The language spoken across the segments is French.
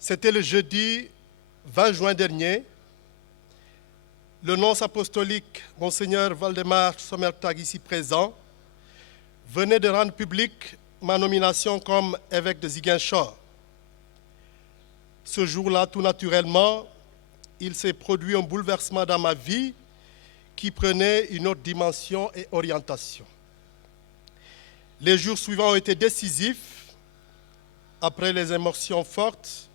C'était le jeudi 20 juin dernier. Le nonce apostolique, Monseigneur Waldemar Sommertag, ici présent, venait de rendre publique ma nomination comme évêque de Ziguinchor. Ce jour-là, tout naturellement, il s'est produit un bouleversement dans ma vie qui prenait une autre dimension et orientation. Les jours suivants ont été décisifs. Après les émotions fortes,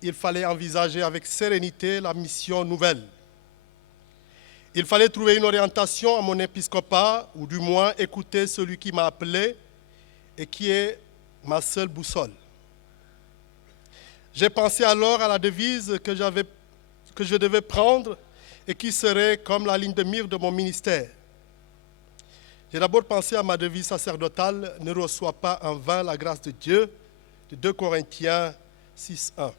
il fallait envisager avec sérénité la mission nouvelle. Il fallait trouver une orientation à mon épiscopat, ou du moins écouter celui qui m'a appelé et qui est ma seule boussole. J'ai pensé alors à la devise que je devais prendre et qui serait comme la ligne de mire de mon ministère. J'ai d'abord pensé à ma devise sacerdotale « Ne reçois pas en vain la grâce de Dieu » de 2 Corinthiens 6:1.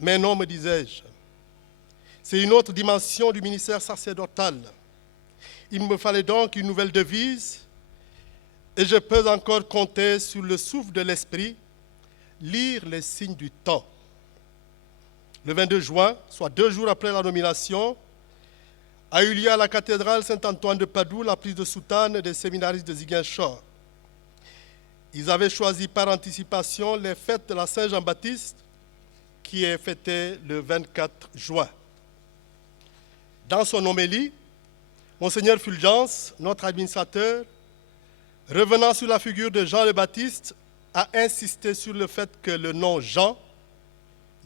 Mais non, me disais-je, c'est une autre dimension du ministère sacerdotal. Il me fallait donc une nouvelle devise et je peux encore compter sur le souffle de l'Esprit, lire les signes du temps. Le 22 juin, soit 2 jours après la nomination, a eu lieu à la cathédrale Saint-Antoine de Padoue la prise de soutane des séminaristes de Ziguinchor. Ils avaient choisi par anticipation les fêtes de la Saint-Jean-Baptiste qui est fêtée le 24 juin. Dans son homélie, Monseigneur Fulgence, notre administrateur, revenant sur la figure de Jean le Baptiste, a insisté sur le fait que le nom Jean,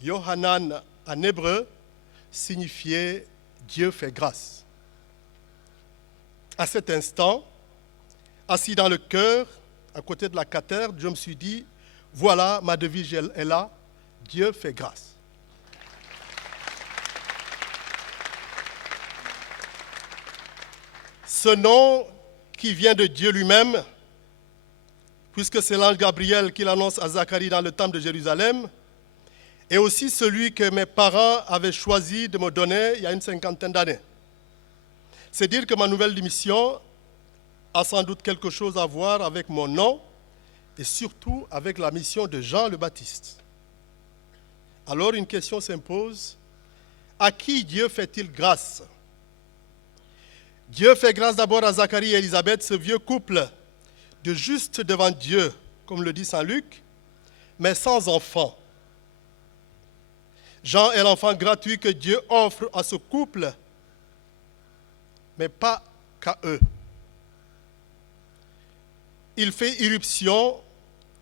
Yohanan en hébreu, signifiait Dieu fait grâce. À cet instant, assis dans le chœur, à côté de la cathèdre, je me suis dit, voilà, ma devise est là, Dieu fait grâce. Ce nom qui vient de Dieu lui-même, puisque c'est l'ange Gabriel qui l'annonce à Zacharie dans le temple de Jérusalem, est aussi celui que mes parents avaient choisi de me donner il y a une 50aine d'années. C'est dire que ma nouvelle mission a sans doute quelque chose à voir avec mon nom et surtout avec la mission de Jean le Baptiste. Alors une question s'impose, à qui Dieu fait-il grâce ? Dieu fait grâce d'abord à Zacharie et Élisabeth, ce vieux couple de justes devant Dieu, comme le dit Saint Luc, mais sans enfant. Jean est l'enfant gratuit que Dieu offre à ce couple, mais pas qu'à eux. Il fait irruption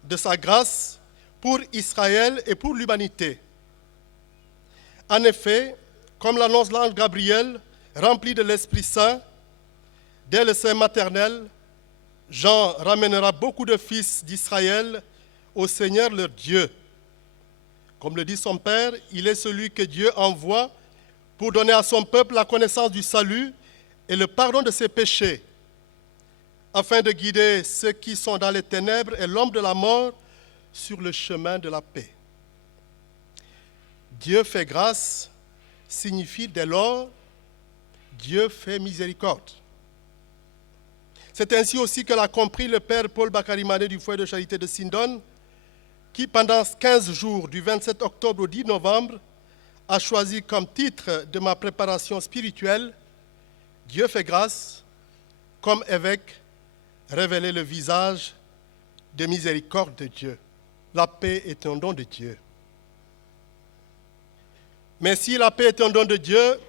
de sa grâce pour Israël et pour l'humanité. En effet, comme l'annonce l'ange Gabriel, rempli de l'Esprit Saint, dès le sein maternel, Jean ramènera beaucoup de fils d'Israël au Seigneur leur Dieu. Comme le dit son père, il est celui que Dieu envoie pour donner à son peuple la connaissance du salut et le pardon de ses péchés, afin de guider ceux qui sont dans les ténèbres et l'ombre de la mort sur le chemin de la paix. Dieu fait grâce signifie dès lors Dieu fait miséricorde. C'est ainsi aussi que l'a compris le père Paul Bakary-Mané du foyer de charité de Sindon, qui pendant 15 jours, du 27 octobre au 10 novembre, a choisi comme titre de ma préparation spirituelle « Dieu fait grâce » comme évêque, révéler le visage de miséricorde de Dieu. La paix est un don de Dieu. Mais si la paix est un don de Dieu,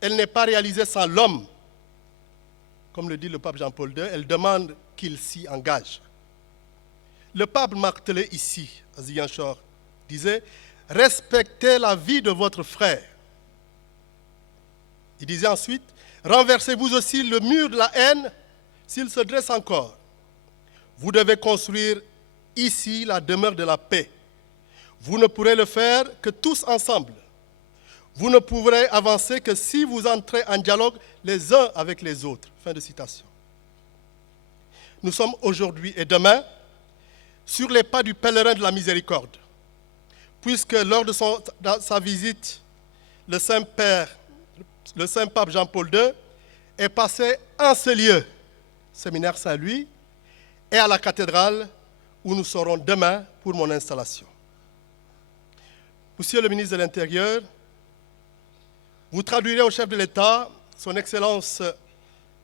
elle n'est pas réalisée sans l'homme. Comme le dit le pape Jean-Paul II, elle demande qu'il s'y engage. Le pape martelait ici, à Ziguinchor, disait « Respectez la vie de votre frère ». Il disait ensuite « Renversez-vous aussi le mur de la haine s'il se dresse encore. Vous devez construire ici la demeure de la paix. Vous ne pourrez le faire que tous ensemble. Vous ne pourrez avancer que si vous entrez en dialogue les uns avec les autres. » Fin de citation. Nous sommes aujourd'hui et demain sur les pas du pèlerin de la miséricorde, puisque lors de sa visite, le Saint-Pape Jean-Paul II est passé en ce lieu, séminaire Saint-Louis, et à la cathédrale où nous serons demain pour mon installation. Monsieur le ministre de l'Intérieur, vous traduirez au chef de l'État, son Excellence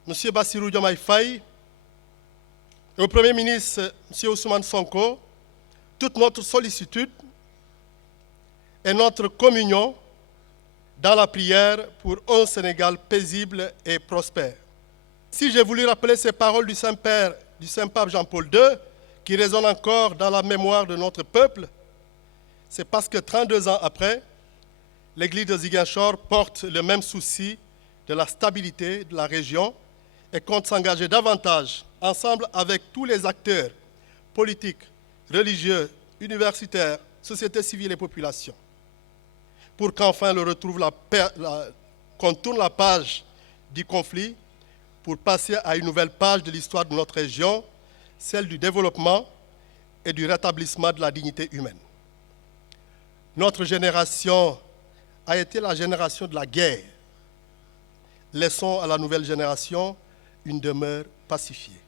M. Bassirou Diomaye Faye, et au Premier ministre M. Ousmane Sonko, toute notre sollicitude et notre communion dans la prière pour un Sénégal paisible et prospère. Si j'ai voulu rappeler ces paroles du Saint-Père, du Saint-Pape Jean-Paul II, qui résonnent encore dans la mémoire de notre peuple, c'est parce que 32 ans après, l'Église de Ziguinchor porte le même souci de la stabilité de la région et compte s'engager davantage, ensemble avec tous les acteurs politiques, religieux, universitaires, société civile et population, pour qu'enfin qu'on tourne la page du conflit pour passer à une nouvelle page de l'histoire de notre région, celle du développement et du rétablissement de la dignité humaine. Notre génération a été la génération de la guerre. Laissons à la nouvelle génération une demeure pacifiée.